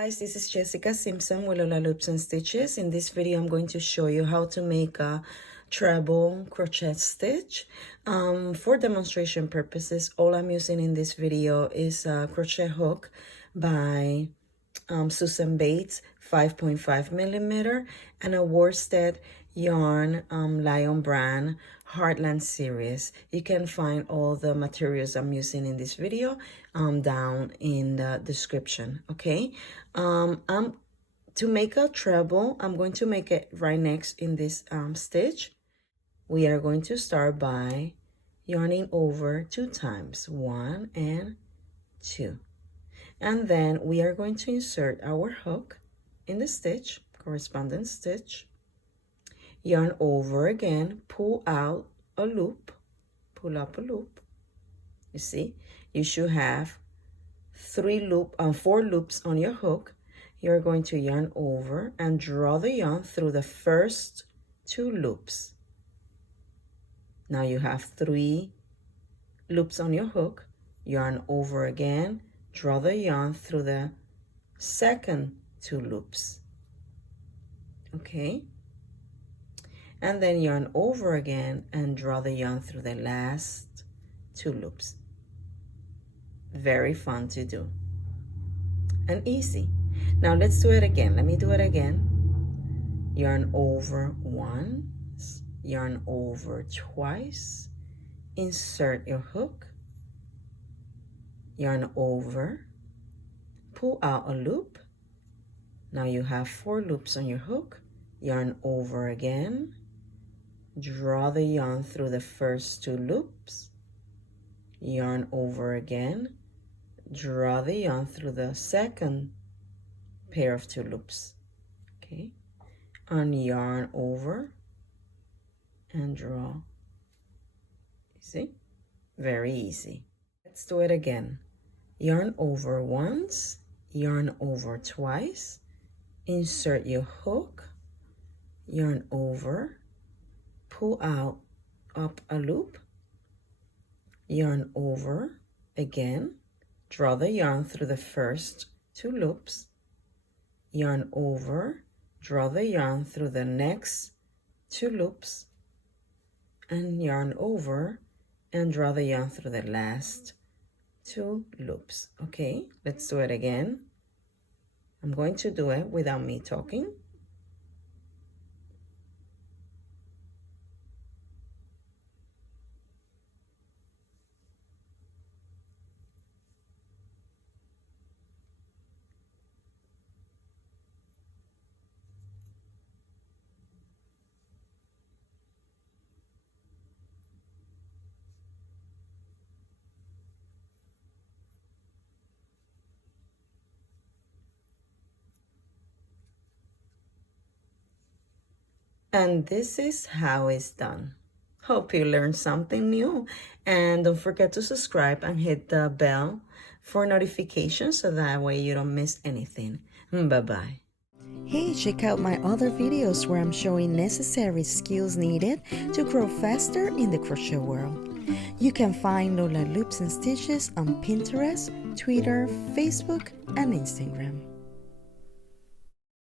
Guys, this is Jessica Simpson with Lola Loops and Stitches. In this video, I'm going to show you how to make a treble crochet stitch. For demonstration purposes, all I'm using in this video is a crochet hook by Susan Bates 5.5 millimeter and a worsted yarn Lion brand Heartland series. You can find all the materials I'm using in this video down in the description. Okay, to make a treble, I'm going to make it right next in this stitch. We are going to start by yarning over 2 times, 1 and 2. And then we are going to insert our hook in the stitch, corresponding stitch, yarn over again, pull out a loop, pull up a loop. You see, you should have 4 loops on your hook. You're going to yarn over and draw the yarn through the first 2 loops. Now you have 3 loops on your hook, yarn over again, draw the yarn through the second 2 loops. Okay, and then yarn over again and draw the yarn through the last 2 loops. Very fun to do and easy. Now let's do it again. Let me do it again. Yarn over once, yarn over twice, insert your hook, yarn over, pull out a loop. Now you have 4 loops on your hook, yarn over again, draw the yarn through the first 2 loops, yarn over again, draw the yarn through the second pair of 2 loops. Okay, and yarn over and draw. You see, very easy. Let's do it again. Yarn over once, yarn over twice, insert your hook, yarn over, pull out up a loop, yarn over again, draw the yarn through the first 2 loops, yarn over, draw the yarn through the next 2 loops, and yarn over and draw the yarn through the last 2 loops. Okay, let's do it again. I'm going to do it without me talking. And this is how it's done. Hope you learned something new. And don't forget to subscribe and hit the bell for notifications so that way you don't miss anything. Bye-bye. Hey, check out my other videos where I'm showing necessary skills needed to grow faster in the crochet world. You can find Lola Loops and Stitches on Pinterest, Twitter, Facebook, and Instagram.